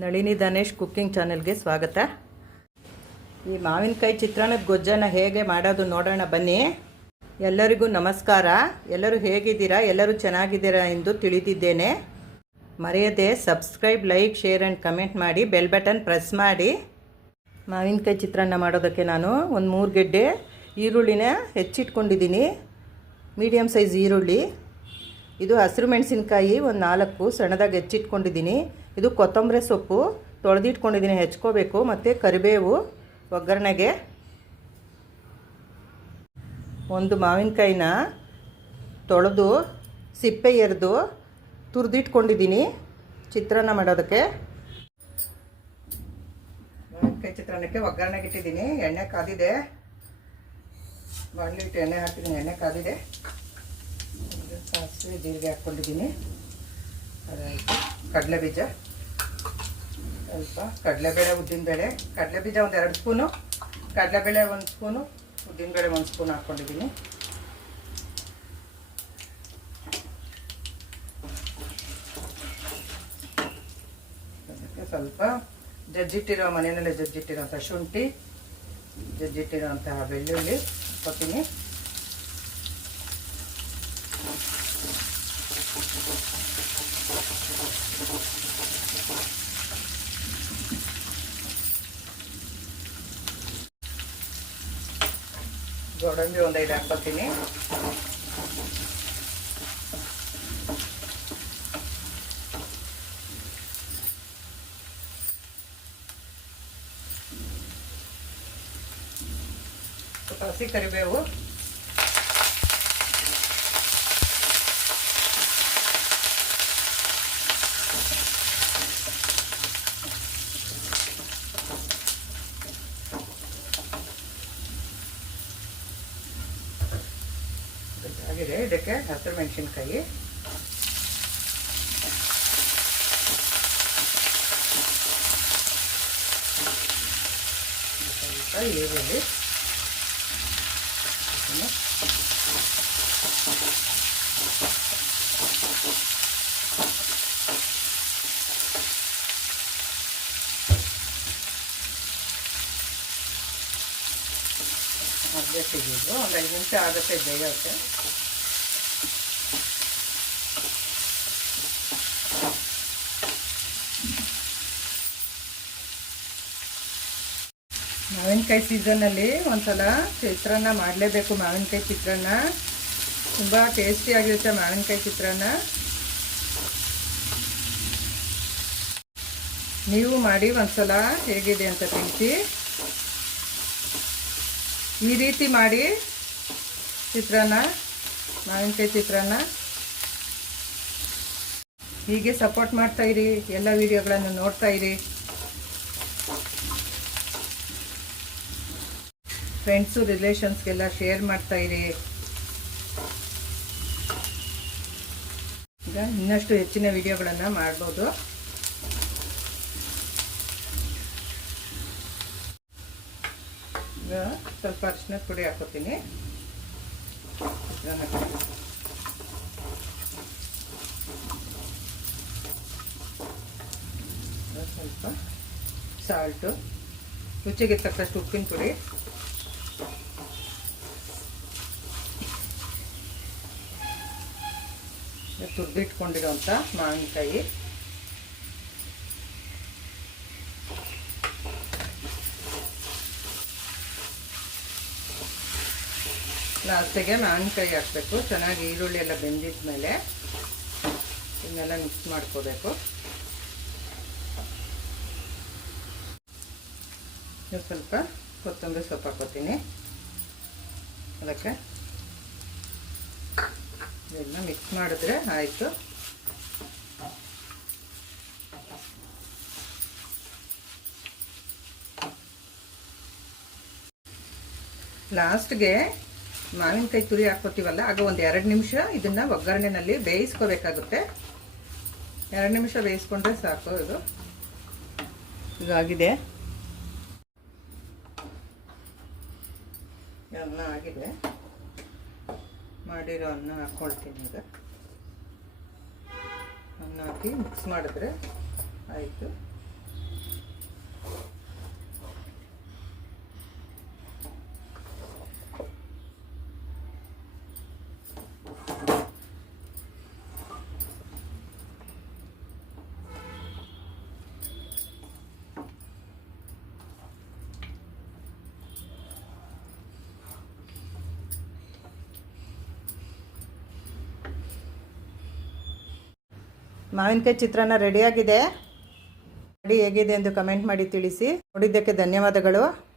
Nalini Dhanesh cooking ಚಾನೆಲ್ಗೆ ಸ್ವಾಗತ. ಈ ಮಾವಿನಕಾಯಿ ಚಿತ್ರಾನ್ನದ ಗೊಜ್ಜನ್ನು ಹೇಗೆ ಮಾಡೋದು ನೋಡೋಣ ಬನ್ನಿ. ಎಲ್ಲರಿಗೂ ನಮಸ್ಕಾರ. ಎಲ್ಲರೂ ಹೇಗಿದ್ದೀರಾ? ಎಲ್ಲರೂ ಚೆನ್ನಾಗಿದ್ದೀರಾ ಎಂದು ತಿಳಿದಿದ್ದೇನೆ. ಮರೆಯದೆ subscribe, like, share and comment ಮಾಡಿ, ಬೆಲ್ ಬಟನ್ ಪ್ರೆಸ್ ಮಾಡಿ. ಮಾವಿನಕಾಯಿ ಚಿತ್ರಾನ್ನ ಮಾಡೋದಕ್ಕೆ ನಾನು ಒಂದು 3 ಗೆಡ್ಡೆ ಈರುಳ್ಳಿನ ಹೆಚ್ಚಿಟ್ಕೊಂಡಿದ್ದೀನಿ. ಮೀಡಿಯಮ್ ಸೈಜ್ ಈರುಳ್ಳಿ. ಇದು ಹಸಿರು ಮೆಣಸಿನ್ಕಾಯಿ ಒಂದು 4 ಸಣ್ಣದಾಗಿ ಹೆಚ್ಚಿಟ್ಕೊಂಡಿದ್ದೀನಿ. ಇದು ಕೊತ್ತಂಬರಿ ಸೊಪ್ಪು ತೊಳೆದಿಟ್ಕೊಂಡಿದ್ದೀನಿ, ಹೆಚ್ಕೋಬೇಕು. ಮತ್ತು ಕರಿಬೇವು ಒಗ್ಗರಣೆಗೆ. ಒಂದು ಮಾವಿನಕಾಯಿನ ತೊಳೆದು ಸಿಪ್ಪೆ ಎರೆದು ತುರಿದಿಟ್ಕೊಂಡಿದ್ದೀನಿ ಚಿತ್ರಾನ್ನ ಮಾಡೋದಕ್ಕೆ. ಮಾವಿನಕಾಯಿ ಚಿತ್ರಾನ್ನಕ್ಕೆ ಒಗ್ಗರಣೆಗೆ ಇಟ್ಟಿದ್ದೀನಿ. ಎಣ್ಣೆ ಕಾದಿದೆ. ಬಾಣಲಿ ಇಟ್ಟು ಎಣ್ಣೆ ಹಾಕಿದ್ದೀನಿ. ಎಣ್ಣೆ ಕಾದಿದೆ. ಸಾಸಿವೆ ಜೀರಿಗೆ ಹಾಕ್ಕೊಂಡಿದ್ದೀನಿ. ಅದಾಯಿತು. ಕಡಲೆಬೀಜ ಸ್ವಲ್ಪ, ಕಡಲೆಬೇಳೆ, ಉದ್ದಿನಬೇಳೆ. ಕಡಲೆಬೀಜ ಒಂದು 2 ಸ್ಪೂನು, ಕಡಲೆಬೇಳೆ 1 ಸ್ಪೂನು, ಉದ್ದಿನಬೇಳೆ 1 ಸ್ಪೂನ್ ಹಾಕ್ಕೊಂಡಿದ್ದೀನಿ. ಅದಕ್ಕೆ ಸ್ವಲ್ಪ ಜಜ್ಜಿಟ್ಟಿರೋ, ಮನೆಯಲ್ಲೇ ಜಜ್ಜಿಟ್ಟಿರೋಂಥ ಶುಂಠಿ, ಜಜ್ಜಿಟ್ಟಿರೋಂತಹ ಬೆಳ್ಳುಳ್ಳಿ ಹಾಕ್ಕೊತೀನಿ. ಗೋಡಂಬಿ ಒಂದು 5 ಹಾಕ್ಕೊತೀನಿ. ಸ್ವಲ್ಪ ಹಸಿ ಕರಿಬೇವು, ಆಗಿದೆ. ಇದಕ್ಕೆ ಹಸಿರು ಮೆಣಸಿನ್ಕಾಯಿ, ಸ್ವಲ್ಪ ಈರುಳ್ಳಿ, ಅದೇ ತೆಗೆದು ಒಂದು 5 ನಿಮಿಷ ಆಗುತ್ತೆ ಬೇಯೋಕ್ಕೆ. ಮಾವಿನಕಾಯಿ ಸೀಸನ್ನಲ್ಲಿ ಒಂದ್ಸಲ ಚಿತ್ರಾನ್ನ ಮಾಡಲೇಬೇಕು. ಮಾವಿನಕಾಯಿ ಚಿತ್ರಾನ್ನ ತುಂಬ ಟೇಸ್ಟಿಯಾಗಿರುತ್ತೆ. ಮಾವಿನಕಾಯಿ ಚಿತ್ರಾನ್ನ ನೀವು ಮಾಡಿ ಒಂದ್ಸಲ ಹೇಗಿದೆ ಅಂತ ತಿಳಿಸಿ. ಈ ರೀತಿ ಮಾಡಿ ಚಿತ್ರಾನ್ನ, ಮಾವಿನಕಾಯಿ ಚಿತ್ರಾನ್ನ. ಹೀಗೆ ಸಪೋರ್ಟ್ ಮಾಡ್ತಾಯಿರಿ. ಎಲ್ಲ ವಿಡಿಯೋಗಳನ್ನು ನೋಡ್ತಾಯಿರಿ. Friends, ರಿಲೇಷನ್ಸ್ಗೆಲ್ಲ share ಮಾಡ್ತಾಯಿರಿ. ಈಗ ಇನ್ನಷ್ಟು ಹೆಚ್ಚಿನ ವಿಡಿಯೋಗಳನ್ನು ಮಾಡ್ಬೋದು. ಈಗ ಸ್ವಲ್ಪ ಅರಿಶಿನದ ಪುಡಿ ಹಾಕೋತೀನಿ. ಸ್ವಲ್ಪ ಸಾಲ್ಟು, ರುಚಿಗೆ ತಕ್ಕಷ್ಟು ಉಪ್ಪಿನ ಪುಡಿ, ತುರಿದಿಟ್ಕೊಂಡಿರೋಂಥ ಮಾವಿನಕಾಯಿ, ಲಾಸ್ಟಿಗೆ ಮಾವಿನಕಾಯಿ ಹಾಕಬೇಕು. ಚೆನ್ನಾಗಿ ಈರುಳ್ಳಿ ಎಲ್ಲ ಬೆಂದಿದ ಮೇಲೆ ಇದನ್ನೆಲ್ಲ ಮಿಕ್ಸ್ ಮಾಡ್ಕೋಬೇಕು. ಸ್ವಲ್ಪ ಕೊತ್ತಂಬರಿ ಸೊಪ್ಪು ಹಾಕೋತೀನಿ. ಅದಕ್ಕೆ ಇದೆಲ್ಲ ಮಿಕ್ಸ್ ಮಾಡಿದ್ರೆ ಆಯಿತು. ಲಾಸ್ಟ್ಗೆ ಮಾವಿನಕಾಯಿ ತುರಿ ಹಾಕ್ಕೋತೀವಲ್ಲ, ಆಗ ಒಂದು 2 ನಿಮಿಷ ಇದನ್ನು ಒಗ್ಗರಣೆನಲ್ಲಿ ಬೇಯಿಸ್ಕೋಬೇಕಾಗುತ್ತೆ. 2 ನಿಮಿಷ ಬೇಯಿಸ್ಕೊಂಡ್ರೆ ಸಾಕು. ಇದು ಇದಾಗಿದೆ. ಅನ್ನ ಆಗಿದೆ. ಮಾಡಿರೋ ಅನ್ನ ಹಾಕ್ಕೊಳ್ತೀನಿ. ಈಗ ಅನ್ನ ಹಾಕಿ ಮಿಕ್ಸ್ ಮಾಡಿದ್ರೆ ಆಯಿತು. ಮಾವಿನಕಾಯಿ ಚಿತ್ರಾನ್ನ ರೆಡಿಯಾಗಿದೆ. ಮಾಡಿ ಹೇಗಿದೆ ಎಂದು ಕಮೆಂಟ್ ಮಾಡಿ ತಿಳಿಸಿ. ನೋಡಿದ್ದಕ್ಕೆ ಧನ್ಯವಾದಗಳು.